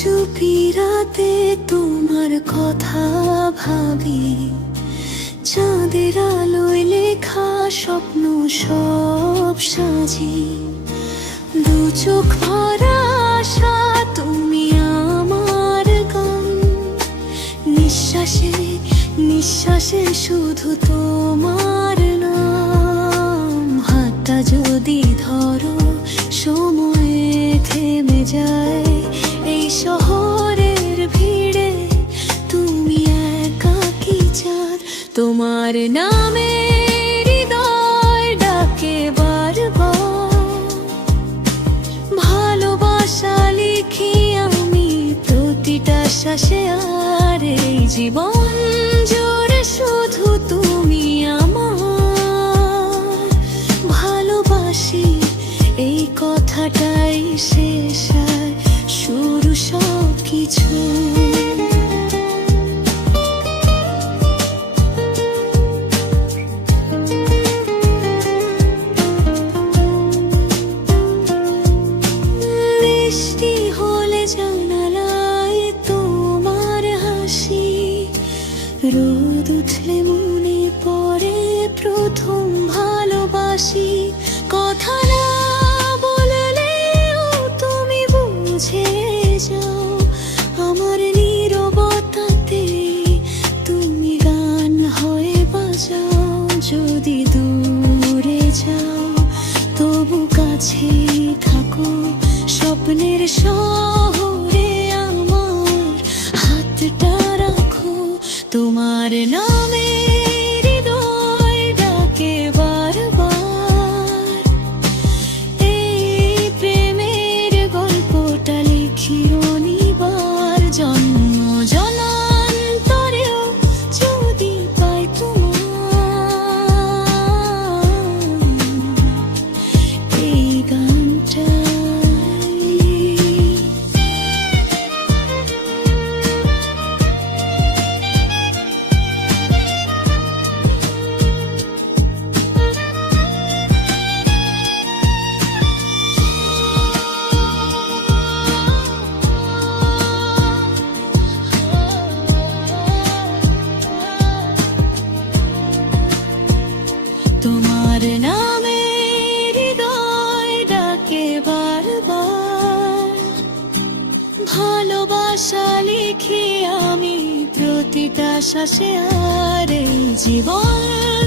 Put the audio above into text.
চুপি রাতে তোমার কথা ভাবি, চাঁদের আলোয় লেখা স্বপ্ন সব সাজি। দু চোখ ভরা আশা, তুমি আমার গান। নিঃশ্বাসে নিঃশ্বাসে শুধু তোমার নাম। হাতটা যদি ধরো সময়ে থেমে যায়, এই শহরের ভিড়ে তুমি একাকী চাঁদ। তোমার নামে হৃদয় ডাকে বারবার, ভালোবাসা লিখি আমি প্রতিটা শ্বাসে। আর এই জীবন জুড়ে শুধু তুমি আমার। ভালোবাসি এই কথাটাই শেষ আর শুরু সব কিছু। বৃষ্টি হলে জানালায় তোমার হাসি, রোদ উঠলে মনে পড়ে প্রথম ভালোবাসি। কথা না বললেও তুমি বুঝে যাও, আমার নীরবতাতে তুমি গান হয়ে বাজাও। যদি দূরে যাও তবু কাছে থাকো, স্বপ্নের শহরে আমার হাতটা রাখো। তোমার নামে হৃদয় ডাকে বারবার, এই প্রেমের গল্পটা লিখি অনিবার। জন্ম জন্মান্তরেও যদি পাই তোমার এই গানটা। তোমার নামে হৃদয় ডাকে বারবার, ভালোবাসা লিখি আমি প্রতিটা শ্বাসে। আর এই জীবন